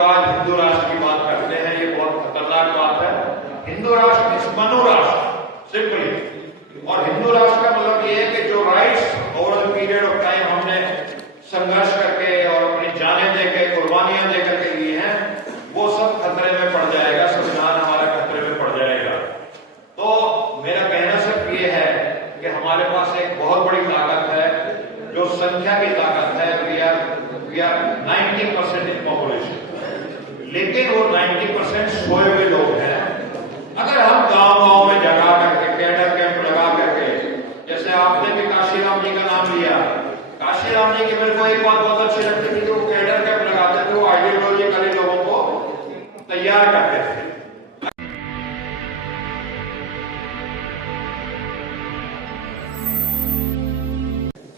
आज हिंदू राष्ट्र की बात करते हैं, ये बहुत खतरनाक बात है। हिंदू राष्ट्र इस मनु राष्ट्र सिंपली, और हिंदू राष्ट्र का मतलब ये है कि जो rights over the period of time हमने संघर्ष करके और अपनी जानें देके कुर्बानियां देकर के लिए हैं, वो सब खतरे में पड़ जाएगा, संविधान हमारा खतरे में पड़ जाएगा। तो मेरा कहना सिर्फ ये है कि हमारे पास एक बहुत बड़ी ताकत है, जो संख्या की ताकत है। वी आर 90% इन पॉपुलेशन, लेकिन वो 90% सोए हुए लोग हैं। अगर हम गांव-गांव में जगा करके कैडर कैंप लगा करके, जैसे आपने भी काशीराम जी का नाम लिया, काशीराम जी की मेरे को एक बात बहुत अच्छी लगती थी कि वो कैडर कैंप लगाते थे, वो आइडियोलॉजिकली लोगों को तैयार करते थे।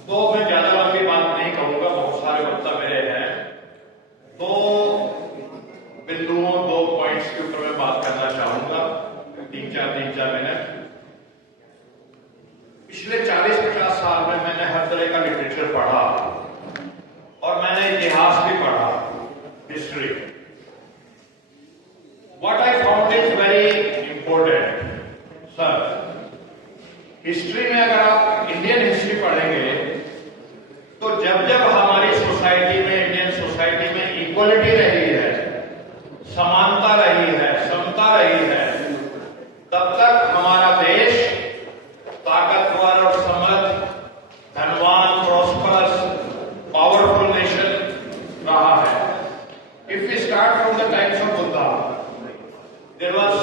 तो मैं ज्यादा लंबी बात नहीं कहूंगा, बहुत सारे वक्ता मेरे हैं। तो बिंदुओं, 2 पॉइंट्स के ऊपर मैं बात करना चाहूंगा, 3-4 मिनट। पिछले 40-50 साल में मैंने हर तरह का लिटरेचर पढ़ा और मैंने इतिहास भी पढ़ा, history. What I found is very important sir, history में अगर आप इंडियन हिस्ट्री पढ़ेंगे तो जब जब हमारी सोसाइटी में, इंडियन सोसाइटी में इक्वलिटी रही है, समानता रही है, समता रही है, तब तक हमारा देश ताकतवर और समृद्ध, धनवान, प्रॉस्परस, पावरफुल नेशन रहा है। If we start from the times of Buddha, there was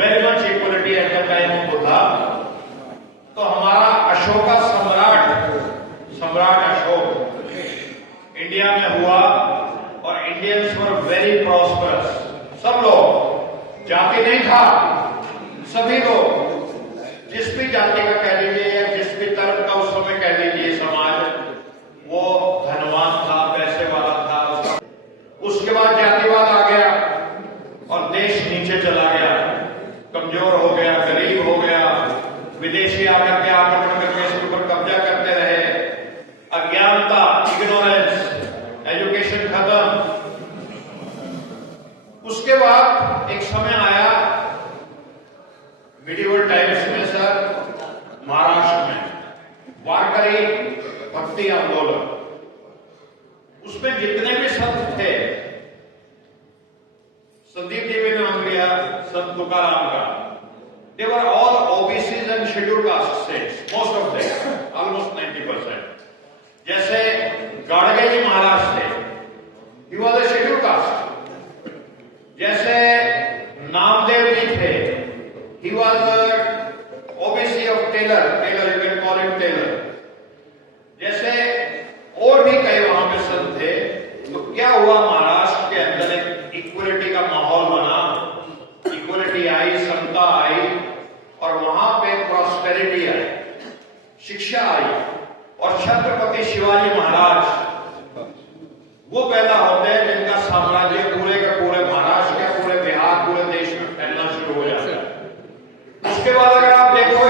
very much equality at the time of Buddha. तो हमारा अशोका सम्राट अशोक इंडिया में हुआ और इंडियंस वर वेरी प्रॉस्परस। सब लोग, जाति नहीं था, सभी लोग, जिस भी जाति का कह लीजिए या जिस भी धर्म का उस समय कह लीजिए समाज, वो धनवान था, पैसे वाला था। उसके बाद जातिवाद आ गया और देश नीचे चला गया, कमजोर हो गया, गरीब हो गया, विदेशी आकर के आक्रमण करके इसके ऊपर कब्जा करते रहे, अज्ञानता, इग्नोरेंस, एजुकेशन खत्म। उसके बाद एक समय आया मिडिवल टाइम्स में सर, महाराष्ट्र में वारकरी भक्ति आंदोलन। उसमें जितने भी संत थे, संदीप जी ने नाम लिया संत तुकाराम का, they were all OBCs and scheduled caste states, most of them, almost 90%. जैसे गाड़गे जी महाराज थे, he was a scheduled caste. जैसे नामदेव जी थे, he was a OBC of Taylor, you can call him Taylor. जैसे और भी कई वहां पे संत थे। तो क्या हुआ, महाराष्ट्र के अंदर एक इक्वलिटी का माहौल बना, इक्वलिटी आई, समता आई, और वहां पे प्रॉस्पेरिटी आई, शिक्षा आई, और छत्रपति शिवाजी महाराज वो पैदा होते हैं जिनका साम्राज्य पूरे के पूरे महाराष्ट्र के, पूरे बिहार, पूरे देश में फैलना शुरू हो जाता है। उसके बाद अगर आप देखो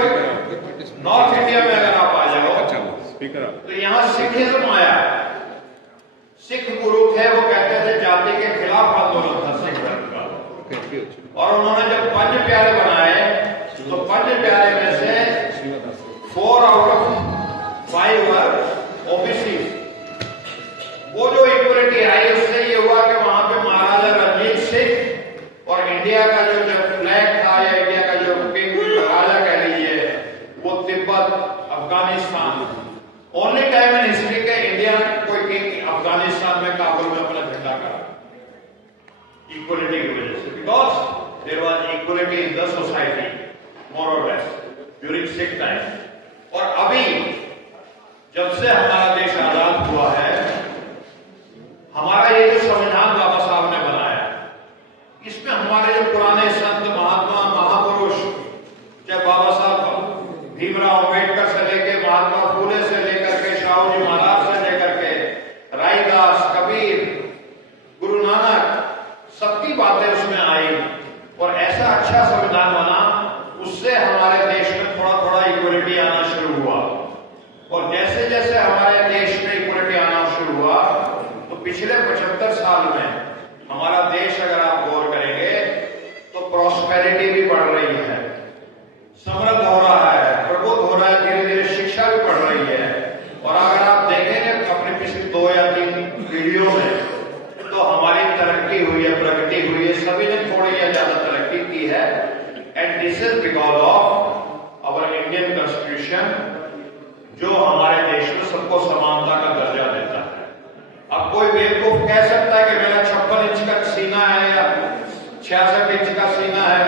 नॉर्थ इंडिया में अगर आप आ जाओ, तो यहाँ सिखिज्म आया। सिख गुरु थे, वो कहते थे जाति के खिलाफ आंदोलन था सिख धर्म का, और उन्होंने जब 5 प्यारे बनाए, तो 5 प्यारे में से 4 आउट ऑफ 5 वर ओबीसी। वो जो इक्वलिटी आई, उससे ये हुआ कि वहां पे महाराजा रणजीत सिंह और इंडिया का जो फ्लैग था, या इंडिया का जो राजा कह लीजिए, वो Tibet, Afghanistan, only time in history के इंडिया कोई किंग अफगानिस्तान में, काबुल में अपना झंडा करा, इक्वलिटी की वजह से, because there was equality in the society more or less during Sikh time. और अभी जब से हमारा देश आजाद हुआ है, हमारा ये जो संविधान बाबा साहब ने बनाया, इसमें हमारे जो पुराने संत, महात्मा, महापुरुष, चाहे बाबा साहब भीमराव अम्बेडकर से लेके महात्मा फूले से लेकर के शाहू जी महाराज से लेकर के राईदास, कबीर, गुरु नानक, सबकी बातें उसमें आई, और ऐसा अच्छा संविधान बना, उससे हमारे देश में थोड़ा थोड़ा इक्वलिटी आना शुरू हुआ। और जैसे जैसे हमारे देश में इक्वलिटी आना शुरू हुआ, तो पिछले 75 साल में हमारा देश अगर आप गौर करेंगे तो प्रॉस्पेरिटी भी बढ़ रही है, समृद्ध हो रहा है, प्रबुद्ध हो रहा है, धीरे धीरे शिक्षा भी बढ़ रही है। और अगर आप देखेंगे अपने पिछले 2 या 3 पीढ़ियों में तो हमारी तरक्की हुई है, प्रगति हुई है, सभी ने थोड़ी या ज्यादा तरक्की की है। And this is because of our Indian constitution, जो हमारे देश में सबको समानता का दर्जा देता है। अब कोई बेवकूफ कह सकता है कि मेरा 56 इंच का सीना है या 66 इंच का सीना है,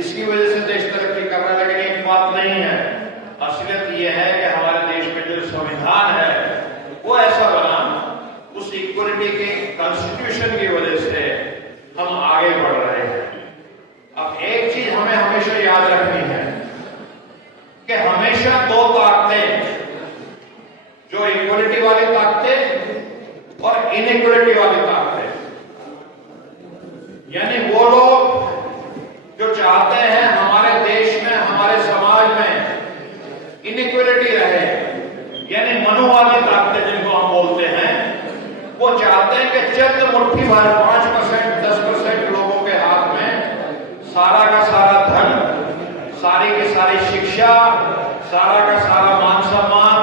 इसकी वजह से देश तरक्की कर रहा है, लेकिन एक बात नहीं है। असलियत यह है कि हमारे देश में जो संविधान है वो ऐसा बना, उस इक्वलिटी के कॉन्स्टिट्यूशन की वजह से हम आगे बढ़ रहे हैं। अब एक चीज हमें हमेशा याद रखनी है कि हमेशा 2 ताकतें, जो इक्वलिटी वाली ताकतें और इनइक्वलिटी वाली ताकतें, यानी वो लोग जो चाहते हैं हमारे देश में, हमारे समाज में इनइक्वलिटी रहे, यानी मनुवादी ताकतें जिनको हम बोलते हैं, वो चाहते हैं कि चंद मुट्ठी भर 5%, 10% लोगों के हाथ में सारा का सारा धन, सारी की सारी शिक्षा, सारा का सारा मान सम्मान,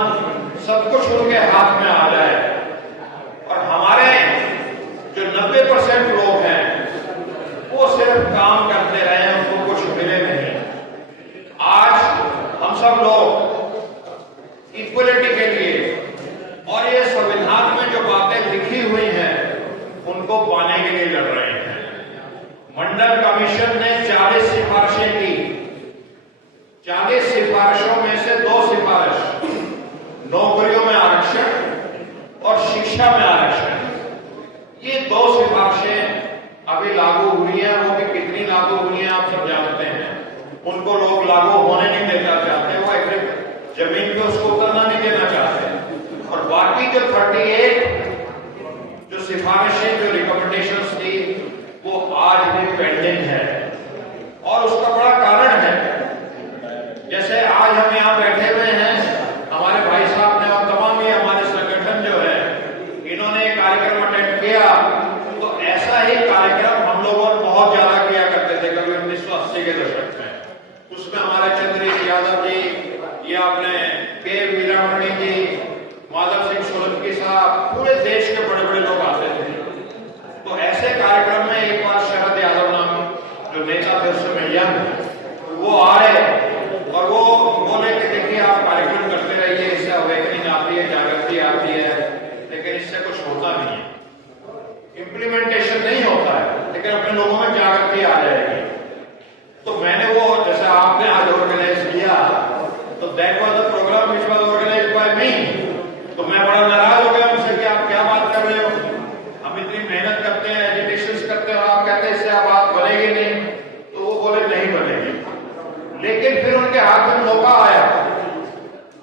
सब कुछ उनके हाथ में आ जाए। और हमारे जो 90% लोग हैं वो सिर्फ काम करते रहे, उनको कुछ मिले नहीं। आज हम सब लोग इक्वलिटी के लिए और ये संविधान में जो बातें लिखी हुई हैं उनको पाने के लिए लड़ रहे हैं। मंडल कमीशन ने 40 सिफारिशें की। 40 सिफारिशों में से 2 सिफारिश नौकरियों में आरक्षण और शिक्षा में आरक्षण, ये 2 सिफारिशें अभी लागू हुई है। वो भी कितनी लागू हुई है आप सब जानते हैं। उनको लोग लागू होने नहीं देना चाहते, वो एक जमीन पे उसको उतरना नहीं देना चाहते। और बाकी जो 38 जो सिफारिशें, जो रिकमेंडेशंस थी, वो आज भी पेंडिंग है। और उसका बड़ा कारण है, जैसे आज हम यहाँ बैठे हुए हैं, हमारे भाई साहब ने और तमाम ये हमारे संगठन जो है, इन्होंने एक कार्यक्रम अटेंड किया। तो ऐसा ही कार्यक्रम हम लोगों ने बहुत ज्यादा किया करते थे कभी 1980 के दशक में। उसमें हमारे चंद्रजीत यादव जी, या अपने के वीरामणि जी, माधव सिंह सोलंकी साहब, पूरे देश के बड़े बड़े लोग आते थे। तो ऐसे कार्यक्रम में एक बार शरद यादव नाम जो नेता थे उस समय यंग, वो आए और वो बोले कि देखिए आप कार्यक्रम करते रहिए, इससे अवेकनिंग आती है, जागृति आती है, लेकिन इससे कुछ होता नहीं है, इम्प्लीमेंटेशन नहीं होता है, लेकिन अपने लोगों में जागृति आ जाएगी। तो मैंने वो, जैसे आपने आज ऑर्गेनाइज किया, तो that was the program which was organized by me. तो मैं बड़ा नाराज हो गया उनसे कि आप क्या बात कर रहे हो, हम इतनी मेहनत करते हैं, एजुकेशन करते हैं, और आप कहते हैं इससे आप बात बनेगी नहीं। तो वो बोले नहीं बनेगी। लेकिन फिर उनके हाथ में मौका आया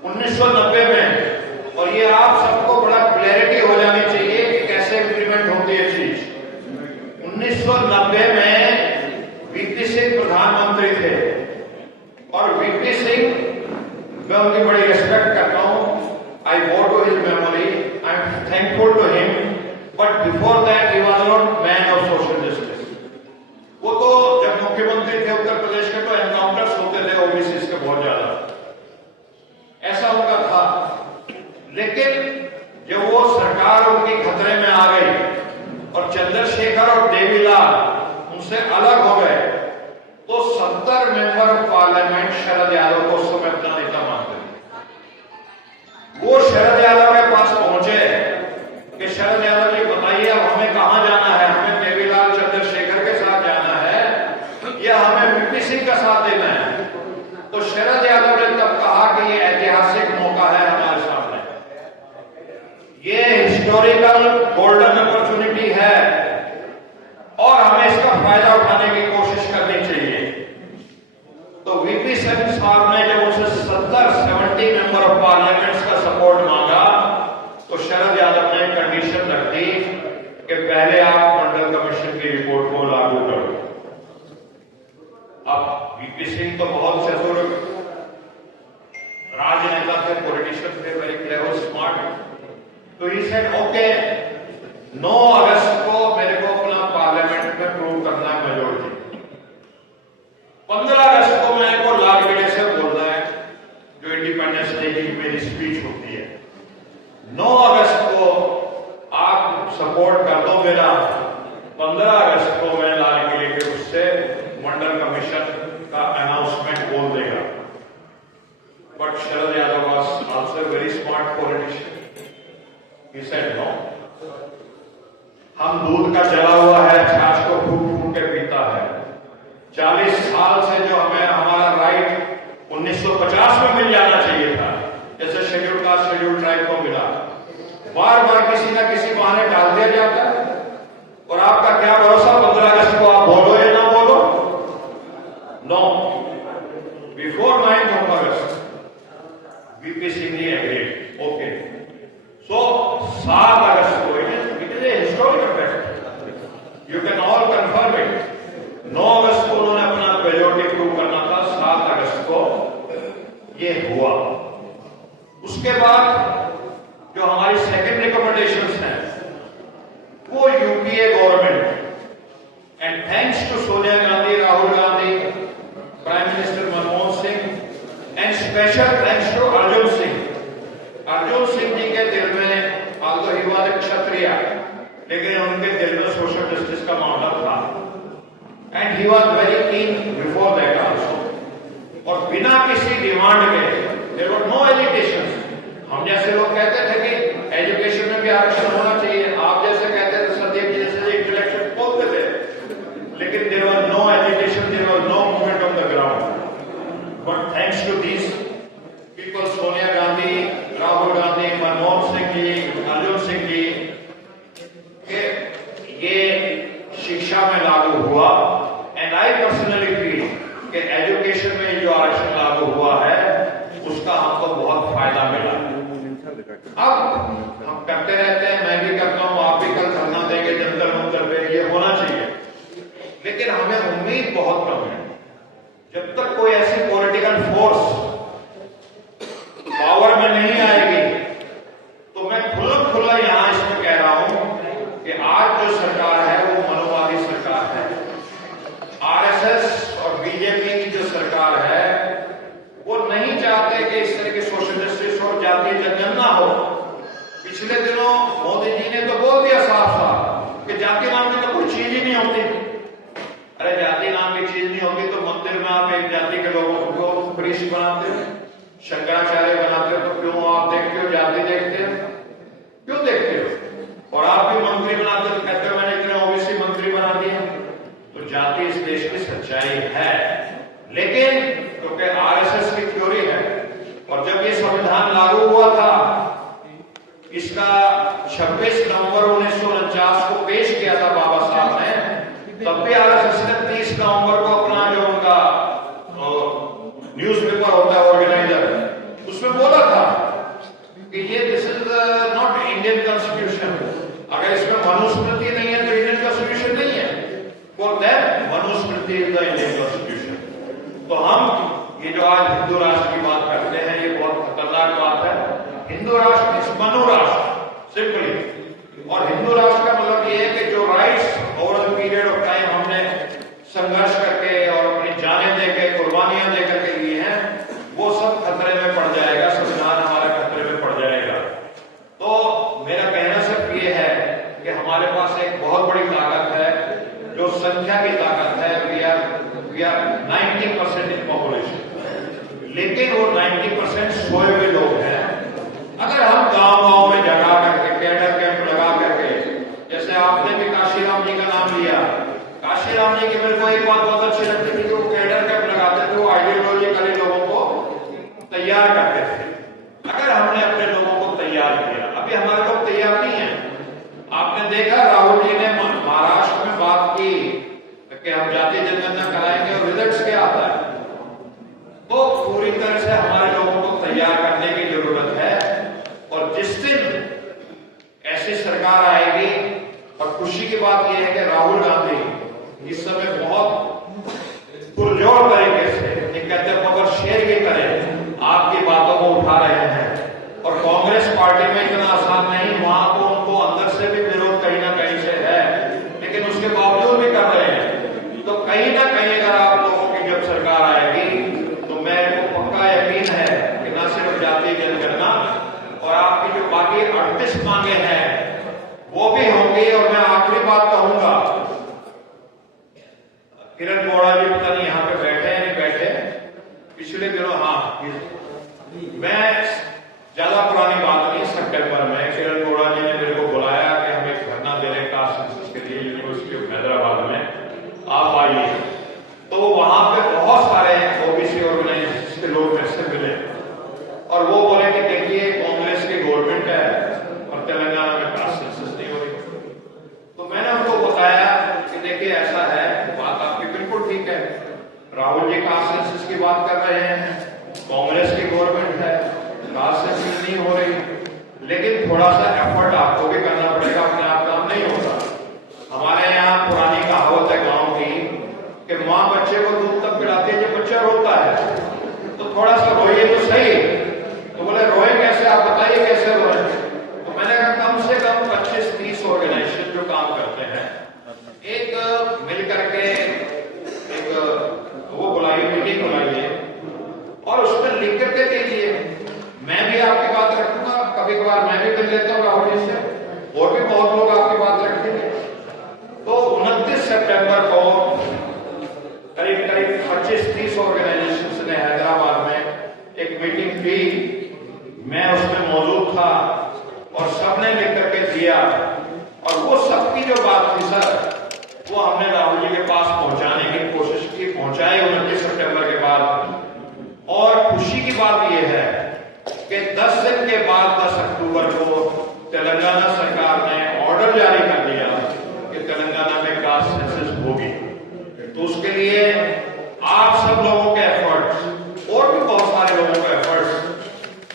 1990 में, और ये आप सबको बड़ा क्लैरिटी हो जानी चाहिए कि कैसे इंप्लीमेंट होती है चीज। 1990 में वीपी सिंह प्रधानमंत्री थे, और वीपी सिंह, मैं उनकी बड़ी रिस्पेक्ट करता हूं, I go to his memory, I am thankful to him, but before that he was not man of social justice. वो तो जब मुख्यमंत्री थे उत्तर प्रदेश के, तो एनकाउंटर्स होते थे ओबीसी के बहुत ज्यादा, ऐसा उनका था। लेकिन जब वो सरकार उनकी खतरे में आ गई और चंद्रशेखर और देवीलाल उनसे अलग हो गए, तो 70 member of parliament Sharad Yadav को उस समय अपना नेता मानते थे। वो शरद यादव के पास पहुंचे कि शरद यादव जी बताइए अब हमें कहां जाना है, हमें देवीलाल चंद्रशेखर के साथ जाना है या हमें वीपी सिंह का साथ देना है। तो शरद यादव ने तब कहा कि ये ऐतिहासिक मौका है हमारे सामने, ये हिस्टोरिकल गोल्डन अपॉर्चुनिटी है और हमें इसका फायदा उठाने की कोशिश करनी चाहिए। तो वीपी सिंह साहब ने जब उनसे 70 मेंबर ऑफ पार्लियामेंट का सपोर्ट मांगा, तो शरद यादव ने कंडीशन रख दी कि पहले आप मंडल कमीशन की रिपोर्ट को लागू करो। अब वीपी सिंह तो बहुत चतुर राजनेता थे, पॉलिटिशियन थे, वेरी क्लेवर, स्मार्ट। तो ही सेड ओके, 9 अगस्त को मेरे को अपना पार्लियामेंट दूध का जला हुआ है, छाछ को फूक फूक के पीता है। 40 साल से जो हमें हमारा राइट 1950 में मिल जाना चाहिए था, जैसे शेड्यूल कास्ट शेड्यूल ट्राइब को मिला, बार बार किसी ना किसी बहाने डाल दिया जाता है। और आपका क्या भरोसा 15 अगस्त को आप बोलो या ना बोलो? No, before 9th of August VP Singh ji agreed, okay. So 7 अगस्त को it is a historical fact, you can all confirm it. 9 अगस्त को उन्होंने अपना मेजॉरिटी प्रूव करना था, 7 अगस्त को ये हुआ। उसके बाद जो हमारी सेकंड रिकमेंडेशंस हैं वो UPA government and thanks to Sonia Gandhi, Rahul Gandhi, prime minister Manmohan Singh and special thanks to Arjun Singh. Arjun Singh ji के दिल में, although he was a क्षत्रिय, लेकिन उनके दिल में सोशल जस्टिस का मामला था and he was very keen before that also. और बिना किसी डिमांड के, देयर वर नो एजुकेशन। हम जैसे लोग कहते थे कि एजुकेशन में भी आरक्षण होना चाहिए, आप जैसे कहते थे, सदैव जी जैसे इंटेलेक्चुअल बोलते थे, लेकिन there was no education, there was no movement on the ground. But thanks to this people, Sonia Gandhi, Rahul Gandhi, Manmohan Singh ji, Arjun Singh ji, के ये शिक्षा में लागू हुआ। एंड आई पर्सनली फील कि एजुकेशन में जो आरक्षण लागू हुआ है उसका हमको बहुत फायदा मिला। अब हम करते रहते हैं, मैं भी करता हूं, आप भी कल धरना देंगे जंतर मंतर पे, ये होना चाहिए, लेकिन हमें उम्मीद बहुत कम है। जब तक कोई ऐसी पॉलिटिकल फोर्स पावर में नहीं आएगी, तो मैं खुला यहां इसमें कह रहा हूं कि आज जो सरकार है वो मनोवादी सरकार है। आरएसएस और बीजेपी की जो सरकार है वो नहीं चाहते कि इस तरह की सोशल जस्टिस और जातीय जनगणना हो। पिछले दिनों मोदी जी ने तो बोल दिया साफ साफ कि जाति नाम की तो कोई चीज ही नहीं होती। अरे जाति नाम की चीज नहीं होती तो मंदिर में आप एक जाति के लोगों को प्रीस्ट बनाते हो, शंकराचार्य बनाते हो, तो क्यों आप देखते हो जाति देखते हो? क्यों देखते हो? और आप भी मंत्री बनाते हो, कहते हो मैंने इतने ओबीसी मंत्री बना दिए। तो जाति इस देश की सच्चाई है, लेकिन क्योंकि आरएसएस की थ्योरी है। और जब ये संविधान लागू हुआ था, इसका 26 नवंबर 1949 को पेश किया था बाबा साहब ने, तब भी आरएसएस ने 30 नवंबर को अपना जो उनका न्यूज़पेपर होता है ऑर्गेनाइजर, उसमें बोला था कि ये this is not Indian constitution. अगर इसमें मनुस्मृति नहीं है तो इंडियन कॉन्स्टिट्यूशन नहीं है। For that Manusmriti is the Indian constitution. तो हम ये जो आज हिंदू राष्ट्र की बात करते हैं, ये बहुत खतरनाक बात है। हिंदू राष्ट्र इस मनु राष्ट्र सिंपली, और हिंदू राष्ट्र का मतलब ये है कि जो rights over the period of time हमने संघर्ष करके और अपनी जानें देके, कुर्बानियां देकर के लिए हैं, वो सब खतरे में पड़ जाएगा, संविधान हमारे खतरे में पड़ जाएगा। तो मेरा कहना सिर्फ ये है कि हमारे पास एक बहुत बड़ी ताकत है, जो संख्या की ताकत है। वी आर 90% इन पॉपुलेशन, लेकिन वो 90% सोए हुए लोग हैं। अगर हम गांव-गांव में जगा करके, कैडर कैंप लगा करके, जैसे आपने भी काशीराम जी का नाम लिया, काशीराम जी की मेरे को एक बात बहुत अच्छी लगती थी कि वो कैडर कैंप लगाते थे, वो आइडियोलॉजिकली लोगों को तैयार करते थे। अगर हमने अपने लोगों को तैयार किया, अभी हमारे लोग तैयार नहीं है। आपने देखा राहुल जी ने महाराष्ट्र में बात की कि हम जातीय जनगणना कराएंगे और रिजल्ट्स क्या आता है। तो पूरी तरह से हमारे लोगों को तैयार करने की जरूरत है। और जिस दिन ऐसी सरकार आएगी, और खुशी की बात यह है कि राहुल गांधी इस समय बहुत पुरजोर तरीके से, कहते हैं पकड़ शेर की तरह आपकी बातों को उठा रहे हैं। और कांग्रेस पार्टी में इतना आसान नहीं, वहां तो उनको अंदर से भी विरोध कहीं ना कहीं से है, लेकिन उसके बावजूद भी कर रहे हैं। तो कहीं ना कहीं अगर आप लोगों की जब सरकार आएगी, तो मेरे को पक्का यकीन है कि न सिर्फ जातीय जनगणना और आपकी जो बाकी 38 मांगे हैं वो भी होंगी। और मैं आखिरी बात कहूंगा, किरण बोड़ा जी पता नहीं यहाँ पे बैठे हैं नहीं बैठे, पिछले दिनों, हाँ, मैं ज्यादा पुरानी बात नहीं, सितंबर में किरण बोड़ा जी ने मेरे को बुलाया कि हम एक धरना देने का सेंसस के लिए राहुल जी कास्ट सेंसस की बात कर रहे हैं, कांग्रेस की गवर्नमेंट है, कास्ट सेंसस नहीं हो रही, लेकिन थोड़ा सा एफर्ट आपको भी करना पड़ेगा, अपने आप काम नहीं होता। हमारे यहाँ पुरानी कहावत है गांव की कि माँ बच्चे को दूध तब पिलाती है जब बच्चा रोता है, तो थोड़ा सा रोइए तो सही। तो बोले रोए कैसे, आप बताइए कैसे रोए। तो मैंने कहा कम से कम 25-30 ऑर्गेनाइजेशन जो काम करते हैं, एक मिल करके एक वो बुलाइए, मीटिंग बुलाइए और उसमें लिख करके दीजिए। मैं भी आपकी बात रखूंगा, कभी कभार मैं भी मिल लेता हूँ राहुल जी से, और भी बहुत लोग आपकी बात रखेंगे। तो 29 सितंबर को करीब 25-30 ऑर्गेनाइजेशन ने हैदराबाद में एक मीटिंग की, मैं उसमें मौजूद था और सबने लिख करके दिया, और वो सबकी जो बात थी सर, वो हमने राहुल जी के पास पहुंचाने की कोशिश की, पहुंचाए 29 सितंबर के बाद। और खुशी की बात यह है कि 10 दिन के बाद 10 अक्टूबर को तेलंगाना सरकार ने ऑर्डर जारी कर दिया कि तेलंगाना में कास्ट सेंसस होगी। तो उसके लिए आप सब लोगों के एफर्ट्स और भी बहुत सारे लोगों के एफर्ट्स,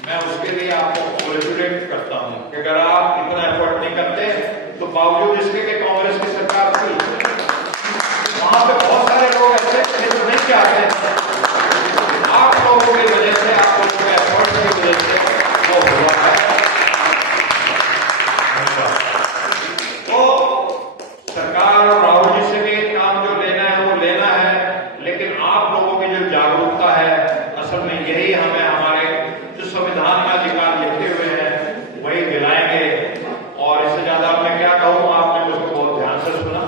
मैं उसके लिए आपको कॉन्ग्रेचुलेट करता हूं कि अगर आप इतना एफर्ट नहीं करते तो बावजूद इसके कि कांग्रेस की सरकार थी, वहां पे बहुत सारे लोग ऐसे थे जो नहीं चाहते, आप लोगों की वजह से, आप लोगों के एफर्ट्स की वजह से वो हुआ है। तो सरकार और राहुल जी से भी काम जो लेना है वो लेना है, लेकिन आप लोगों की जो जागरूकता है, असल में यही हमें हमारे जो संविधान में अधिकार लिखे हुए हैं वही दिलाएंगे। और इससे ज्यादा मैं क्या कहूँ, आपने मुझको बहुत ध्यान से सुना,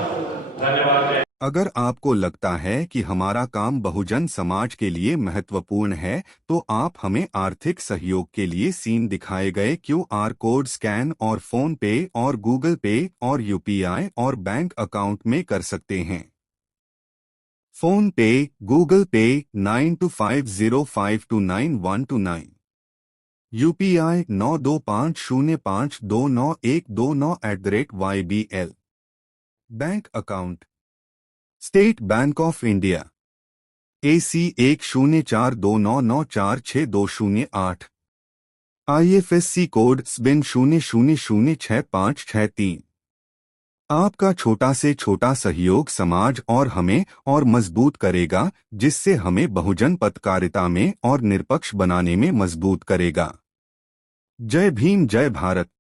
धन्यवाद। अगर आपको लगता है कि हमारा काम बहुजन समाज के लिए महत्वपूर्ण है, तो आप हमें आर्थिक सहयोग के लिए सीन दिखाए गए QR कोड स्कैन और फोन पे और गूगल पे और UPI और बैंक अकाउंट में कर सकते हैं। फोन पे, गूगल पे 9250529129, UPI 9250529129@YBL। Bank account state bank of India AC 1042994628, IFSC code SBIN 00066563। आपका छोटा से छोटा सहयोग समाज और हमें और मजबूत करेगा, जिससे हमें बहुजन पत्रकारिता में और निष्पक्ष बनाने में मजबूत करेगा। जय भीम, जय भारत।